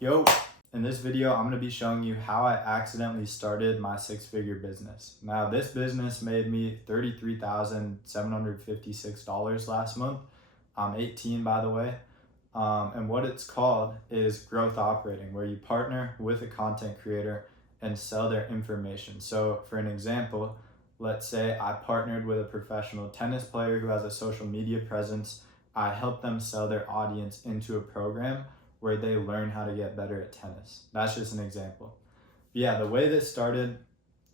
Yo, in this video, I'm going to be showing you how I accidentally started my six-figure business. Now, this business made me $33,756 last month. I'm 18, by the way. And what it's called is growth operating, where you partner with a content creator and sell their information. So, for an example, let's say I partnered with a professional tennis player who has a social media presence. I help them sell their audience into a program where they learn how to get better at tennis. That's just an example. But yeah, the way this started,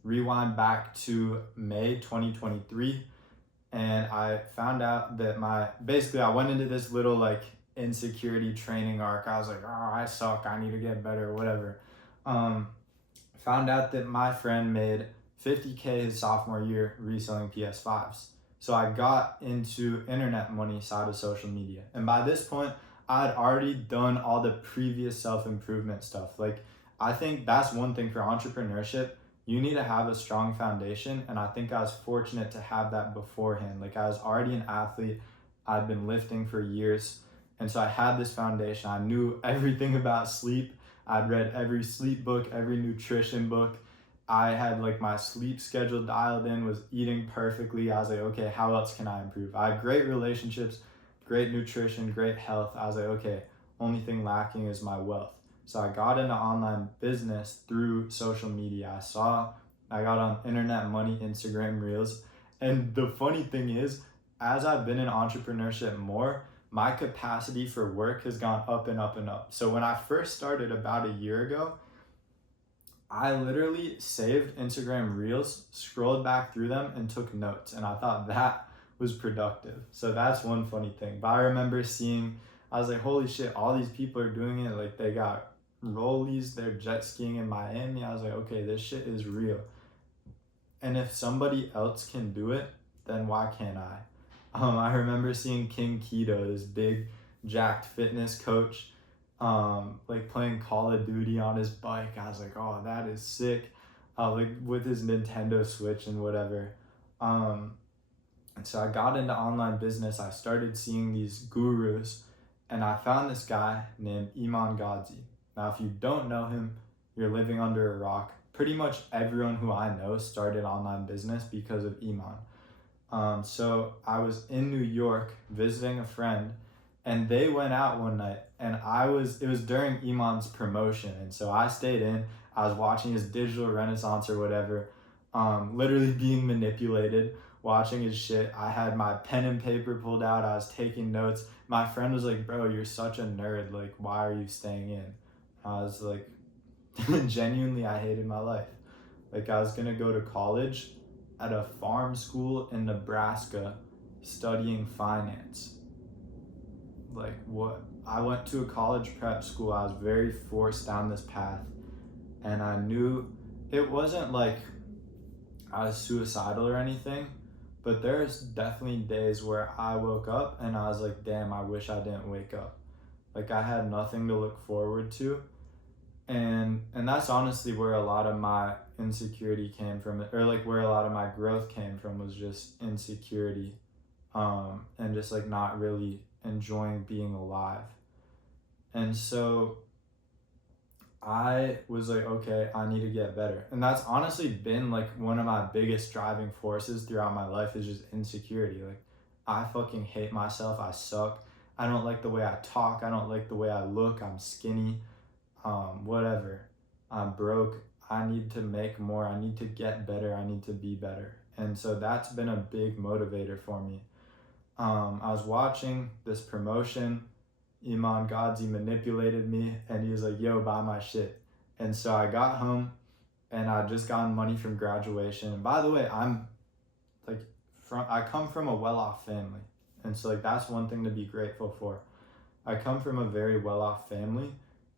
rewind back to May 2023, and I found out that I went into this little like insecurity training arc. I was like, oh, I suck, I need to get better, whatever. Found out that my friend made 50K his sophomore year reselling PS5s. So I got into internet money side of social media. And by this point, I'd already done all the previous self-improvement stuff. Like, I think that's one thing for entrepreneurship. You need to have a strong foundation. And I think I was fortunate to have that beforehand. Like, I was already an athlete. I'd been lifting for years. And so I had this foundation. I knew everything about sleep. I'd read every sleep book, every nutrition book. I had like my sleep schedule dialed in, was eating perfectly. I was like, okay, how else can I improve? I had great relationships, great nutrition, great health. I was like, okay, only thing lacking is my wealth. So I got into online business through social media. I got on internet money, Instagram reels. And the funny thing is, as I've been in entrepreneurship more, my capacity for work has gone up and up and up. So when I first started about a year ago, I literally saved Instagram reels, scrolled back through them, and took notes. And I thought that was productive. So that's one funny thing. But I remember I was like, holy shit, all these people are doing it. Like, they got rollies, they're jet skiing in Miami. I was like, okay, this shit is real. And if somebody else can do it, then why can't I? I remember seeing King Keto, this big jacked fitness coach, like playing Call of Duty on his bike. I was like, oh, that is sick. Like with his Nintendo Switch and whatever. And so I got into online business. I started seeing these gurus, and I found this guy named Iman Gadzhi. Now, if you don't know him, you're living under a rock. Pretty much everyone who I know started online business because of Iman. So I was in New York visiting a friend, and they went out one night, and it was during Iman's promotion. And so I stayed in, I was watching his digital renaissance or whatever, literally being manipulated, watching his shit. I had my pen and paper pulled out, I was taking notes. My friend was like, bro, you're such a nerd. Like, why are you staying in? I was like, genuinely, I hated my life. Like, I was gonna go to college at a farm school in Nebraska studying finance. Like, what? I went to a college prep school. I was very forced down this path, and I knew it wasn't like I was suicidal or anything, but there's definitely days where I woke up and I was like, damn, I wish I didn't wake up. Like, I had nothing to look forward to. And that's honestly where a lot of my insecurity came from, or like where a lot of my growth came from, was just insecurity, and just like not really enjoying being alive. And so I was like, okay, I need to get better. And that's honestly been like one of my biggest driving forces throughout my life, is just insecurity. Like, I fucking hate myself. I suck. I don't like the way I talk. I don't like the way I look. I'm skinny. Whatever. I'm broke. I need to make more. I need to get better. I need to be better. And so that's been a big motivator for me. I was watching this promotion. Iman Gadzhi manipulated me, and he was like, yo, buy my shit. And so I got home, and I just gotten money from graduation. And by the way, I come from a well-off family. And so like that's one thing to be grateful for. I come from a very well-off family,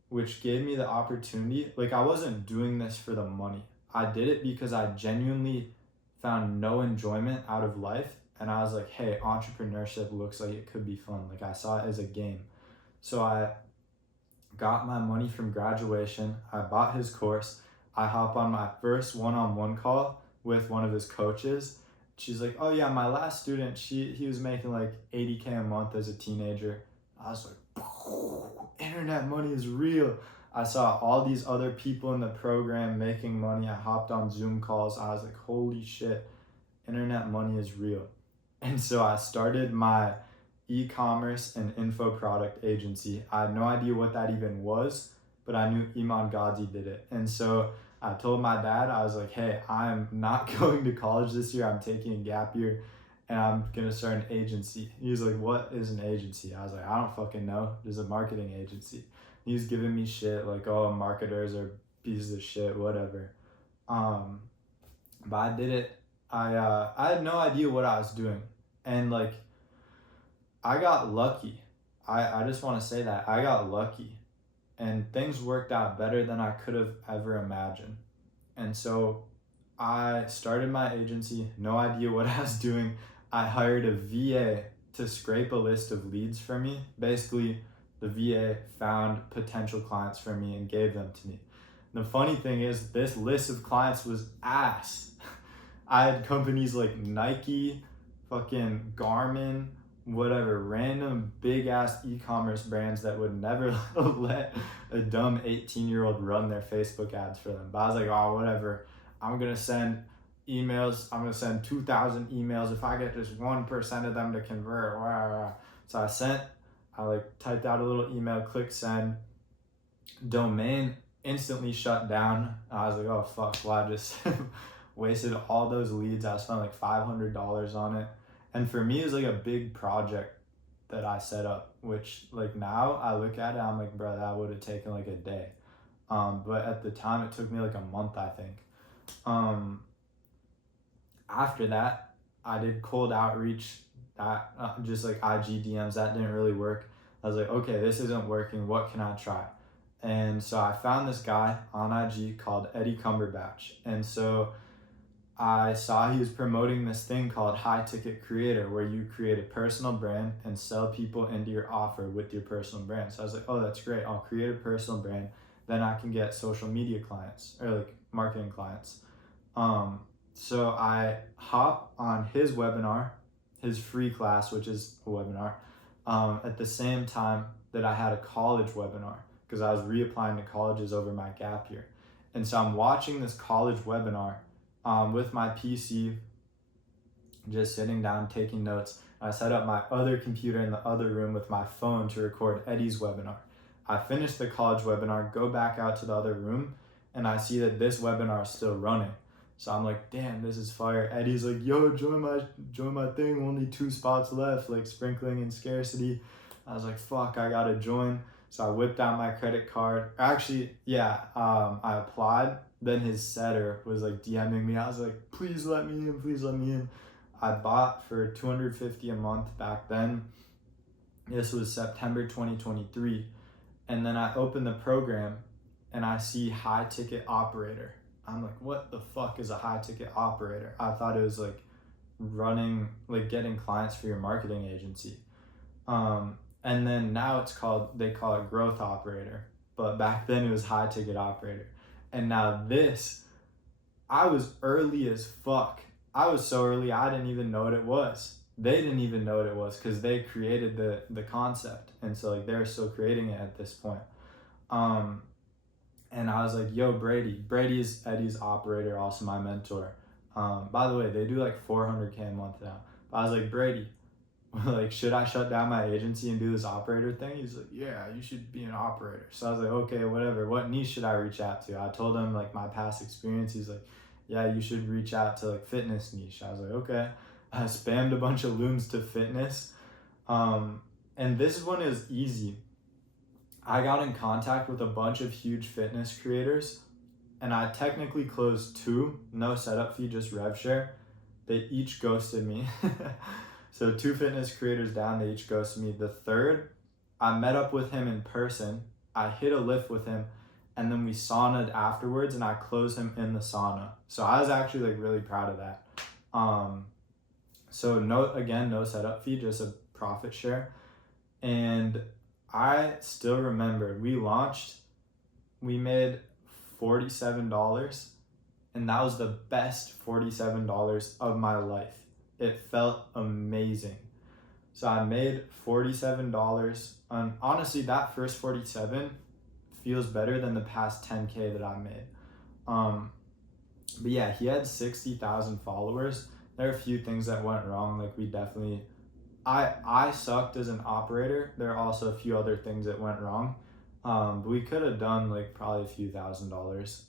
which gave me the opportunity. Like, I wasn't doing this for the money. I did it because I genuinely found no enjoyment out of life. And I was like, hey, entrepreneurship looks like it could be fun. Like, I saw it as a game. So I got my money from graduation. I bought his course. I hop on my first one-on-one call with one of his coaches. She's like, oh yeah, my last student, he was making like 80K a month as a teenager. I was like, internet money is real. I saw all these other people in the program making money. I hopped on Zoom calls. I was like, holy shit, internet money is real. And so I started my e-commerce and info product agency. I had no idea what that even was, but I knew Iman Ghazi did it. And so I told my dad, I was like, hey, I'm not going to college this year. I'm taking a gap year and I'm going to start an agency. He was like, what is an agency? I was like, I don't fucking know. There's a marketing agency. He was giving me shit like, oh, marketers are pieces of shit, whatever. But I did it. I had no idea what I was doing. And like, I got lucky. I just want to say that. I got lucky. And things worked out better than I could have ever imagined. And so I started my agency, no idea what I was doing. I hired a VA to scrape a list of leads for me. Basically, the VA found potential clients for me and gave them to me. The funny thing is, this list of clients was ass. I had companies like Nike, fucking Garmin, whatever, random big ass e-commerce brands that would never let a dumb 18-year-old run their Facebook ads for them. But I was like, oh, whatever. I'm gonna send emails. I'm gonna send 2,000 emails. If I get just 1% of them to convert, so I like typed out a little email, click send. Domain instantly shut down. I was like, oh fuck, well, I just wasted all those leads. I spent like $500 on it. And for me, it was like a big project that I set up, which like now I look at it, I'm like, bro, that would have taken like a day. But at the time it took me like a month, I think. After that, I did cold outreach, that just like IG DMs, that didn't really work. I was like, okay, this isn't working. What can I try? And so I found this guy on IG called Eddie Cumberbatch. And so I saw he was promoting this thing called High Ticket Creator, where you create a personal brand and sell people into your offer with your personal brand. So I was like, oh, that's great. I'll create a personal brand. Then I can get social media clients or like marketing clients. So I hop on his webinar, his free class, which is a webinar, at the same time that I had a college webinar, because I was reapplying to colleges over my gap year. And so I'm watching this college webinar with my PC, just sitting down, taking notes. I set up my other computer in the other room with my phone to record Eddie's webinar. I finish the college webinar, go back out to the other room, and I see that this webinar is still running. So I'm like, damn, this is fire. Eddie's like, yo, join my thing, only 2 spots left, like sprinkling in scarcity. I was like, fuck, I gotta join. So I whipped out my credit card. Actually, yeah, I applied. Then his setter was like DMing me. I was like, please let me in, please let me in. I bought for $250 a month back then. This was September 2023. And then I opened the program and I see high ticket operator. I'm like, what the fuck is a high ticket operator? I thought it was like running, like getting clients for your marketing agency. And then now they call it growth operator. But back then it was high ticket operator. And now this, I was early as fuck. I was so early, I didn't even know what it was. They didn't even know what it was because they created the concept. And so like they're still creating it at this point. And I was like, yo, Brady is Eddie's operator, also my mentor. By the way, they do like $400K a month now. But I was like, Brady, like, should I shut down my agency and do this operator thing? He's like, yeah, you should be an operator. So I was like, okay, whatever. What niche should I reach out to? I told him like my past experience. He's like, yeah, you should reach out to like fitness niche. I was like, okay. I spammed a bunch of looms to fitness. And this is when it was easy. I got in contact with a bunch of huge fitness creators, and I technically closed 2, no setup fee, just rev share. They each ghosted me. So 2 fitness creators down, they each ghosted me. The third, I met up with him in person. I hit a lift with him, and then we saunaed afterwards, and I closed him in the sauna. So I was actually like really proud of that. So no setup fee, just a profit share. And I still remember we made $47, and that was the best $47 of my life. It felt amazing. So I made $47, and honestly that first 47 feels better than the past 10K that I made. But yeah, he had 60,000 followers. There are a few things that went wrong. Like we definitely, I sucked as an operator. There are also a few other things that went wrong. But we could have done like probably a few $1,000s.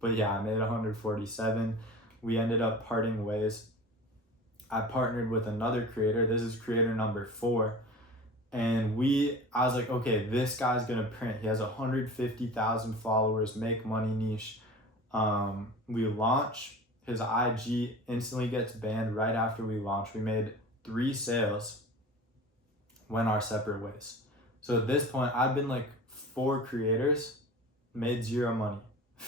But yeah, I made 147. We ended up parting ways. I partnered with another creator. This is creator number 4. And I was like, okay, this guy's gonna print. He has 150,000 followers, make money niche. We launch. His IG instantly gets banned right after we launch. We made 3 sales, went our separate ways. So at this point, I've been like 4 creators, made 0 money.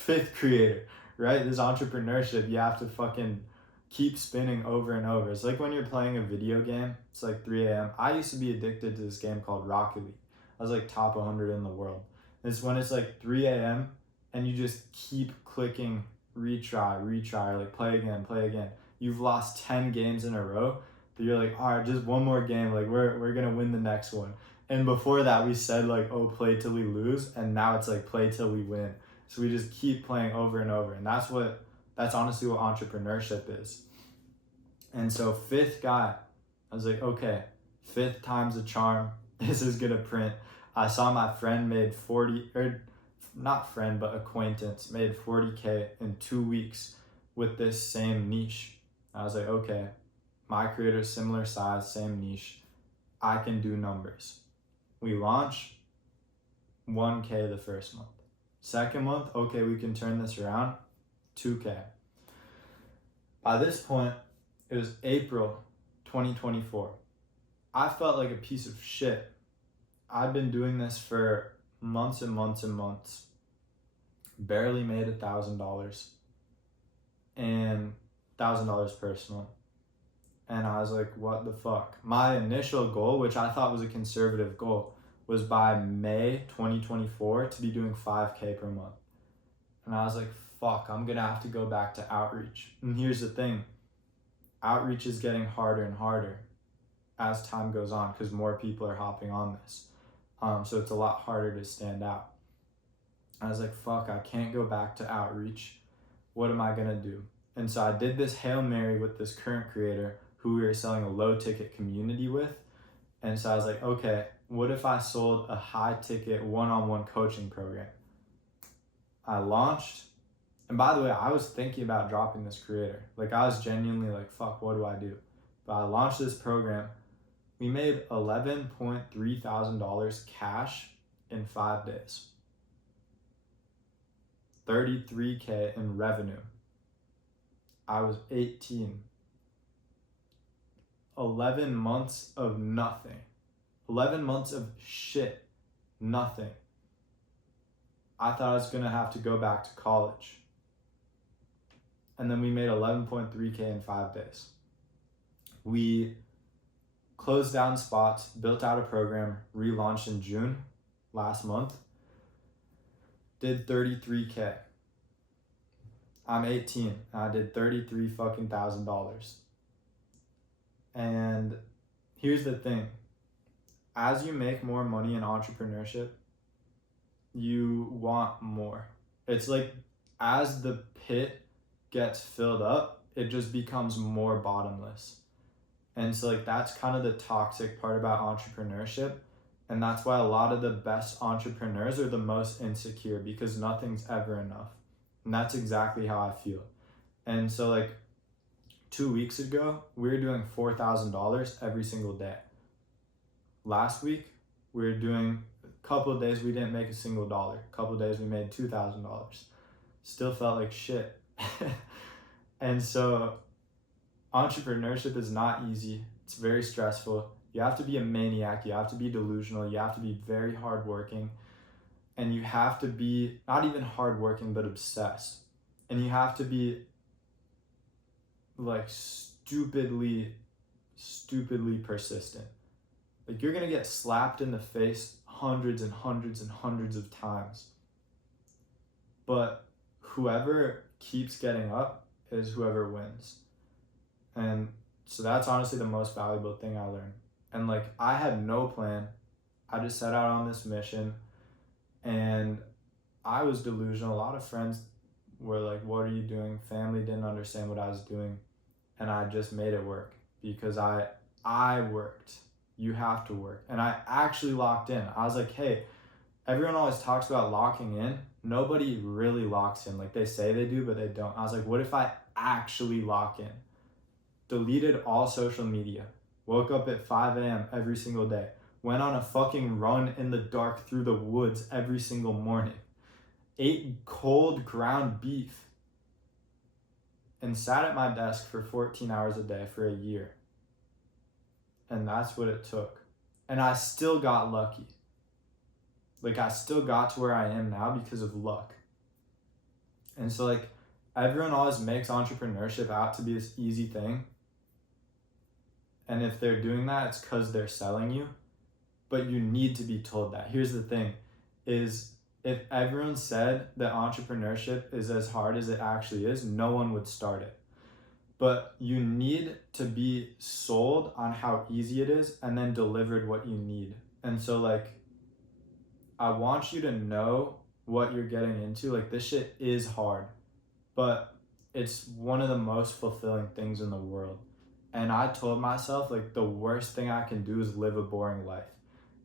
5th creator, right? This entrepreneurship, you have to fucking keep spinning over and over. It's like when you're playing a video game, it's like 3 a.m. I used to be addicted to this game called Rocket League. I was like top 100 in the world. It's when it's like 3 a.m. and you just keep clicking retry, or like play again. You've lost 10 games in a row, but you're like, all right, just one more game. Like we're gonna win the next one. And before that, we said like, oh, play till we lose. And now it's like play till we win. So we just keep playing over and over. And that's honestly what entrepreneurship is. And so 5th guy, I was like, okay, 5th time's the charm. This is gonna print. I saw my friend made 40, or not friend, but acquaintance, made 40K in 2 weeks with this same niche. I was like, okay, my creator's similar size, same niche. I can do numbers. We launch 1K the first month. Second month, okay, we can turn this around, 2K. By this point, it was April 2024. I felt like a piece of shit. I've been doing this for months and months and months. Barely made $1,000 and $1,000 personal. And I was like, what the fuck? My initial goal, which I thought was a conservative goal, was by May 2024 to be doing 5K per month. And I was like, fuck, I'm gonna have to go back to outreach. And here's the thing, outreach is getting harder and harder as time goes on because more people are hopping on this. So it's a lot harder to stand out. I was like, fuck, I can't go back to outreach. What am I gonna do? And so I did this Hail Mary with this current creator who we were selling a low ticket community with. And so I was like, okay, what if I sold a high ticket one-on-one coaching program? I launched, and by the way, I was thinking about dropping this creator. Like I was genuinely like, fuck, what do I do? But I launched this program. We made $11,300 cash in 5 days. 33K in revenue. I was 18. 11 months of nothing. 11 months of shit. Nothing. I thought I was gonna have to go back to college. And then we made 11.3K in 5 days. We closed down spots, built out a program, relaunched in June last month. Did 33K. I'm 18 and I did $33,000. And here's the thing. As you make more money in entrepreneurship, you want more. It's like as the pit gets filled up, it just becomes more bottomless. And so like that's kind of the toxic part about entrepreneurship. And that's why a lot of the best entrepreneurs are the most insecure because nothing's ever enough. And that's exactly how I feel. And so like 2 weeks ago, we were doing $4,000 every single day. Last week, we were doing a couple of days we didn't make a single dollar. A couple of days we made $2,000. Still felt like shit. And so entrepreneurship is not easy. It's very stressful. You have to be a maniac. You have to be delusional. You have to be very hardworking. And you have to be not even hardworking, but obsessed. And you have to be like stupidly persistent. Like you're gonna get slapped in the face hundreds and hundreds and hundreds of times. But whoever keeps getting up is whoever wins. And so that's honestly the most valuable thing I learned. And like I had no plan. I just set out on this mission. And I was delusional. A lot of friends were like, what are you doing? Family didn't understand what I was doing. And I just made it work because I worked. You have to work. And I actually locked in. I was like, hey, everyone always talks about locking in. Nobody really locks in. Like they say they do, but they don't. I was like, what if I actually lock in? Deleted all social media. Woke up at 5 a.m. every single day. Went on a fucking run in the dark through the woods every single morning. Ate cold ground beef. And sat at my desk for 14 hours a day for a year. And that's what it took. And I still got lucky. Like I still got to where I am now because of luck. And so like everyone always makes entrepreneurship out to be this easy thing. And if they're doing that, it's because they're selling you. But you need to be told that. Here's the thing, is if everyone said that entrepreneurship is as hard as it actually is, no one would start it. But you need to be sold on how easy it is and then delivered what you need. And so like, I want you to know what you're getting into. Like this shit is hard, but it's one of the most fulfilling things in the world. And I told myself like the worst thing I can do is live a boring life.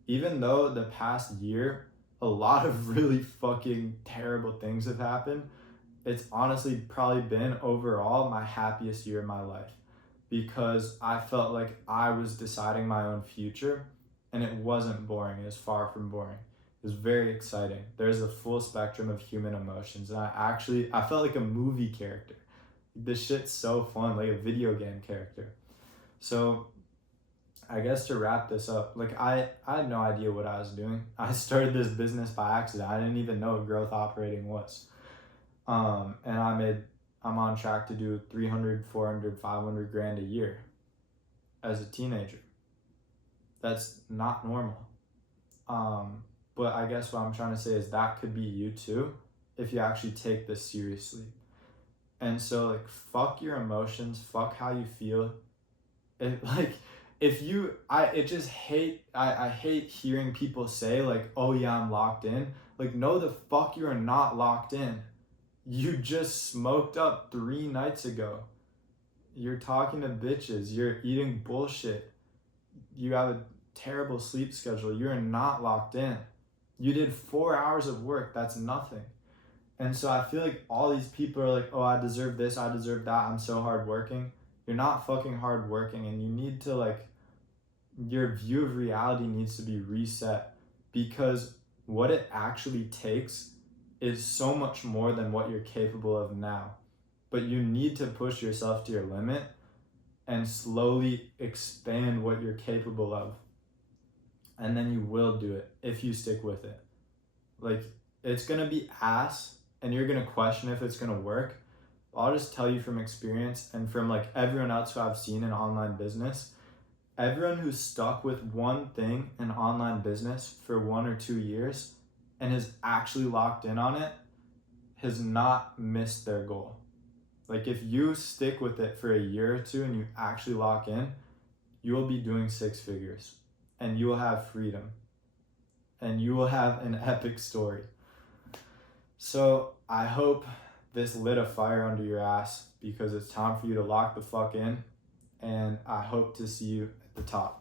Even though the past year, a lot of really fucking terrible things have happened, it's honestly probably been overall my happiest year of my life because I felt like I was deciding my own future and it wasn't boring. It was far from boring. It was very exciting. There's a full spectrum of human emotions. And I felt like a movie character. This shit's so fun, like a video game character. So I guess to wrap this up, like I had no idea what I was doing. I started this business by accident. I didn't even know what growth operating was. And I'm on track to do 300, 400, 500 grand a year as a teenager. That's not normal. But I guess what I'm trying to say is that could be you too, if you actually take this seriously. And so like, fuck your emotions, fuck how you feel. I hate hearing people say like, oh yeah, I'm locked in. Like, no, the fuck you are not locked in. You just smoked up 3 nights ago. You're talking to bitches. You're eating bullshit. You have a terrible sleep schedule. You're not locked in. You did 4 hours of work. That's nothing. And so I feel like all these people are like, oh, I deserve this. I deserve that. I'm so hardworking. You're not fucking hardworking. And you need to like, your view of reality needs to be reset because what it actually takes is so much more than what you're capable of now. But you need to push yourself to your limit and slowly expand what you're capable of. And then you will do it if you stick with it. Like, it's gonna be ass and you're gonna question if it's gonna work. I'll just tell you from experience and from like everyone else who I've seen in online business, everyone who's stuck with one thing in online business for 1 or 2 years and has actually locked in on it has not missed their goal. Like if you stick with it for a year or 2 and you actually lock in, you will be doing 6 figures and you will have freedom and you will have an epic story. So I hope this lit a fire under your ass because it's time for you to lock the fuck in, and I hope to see you at the top.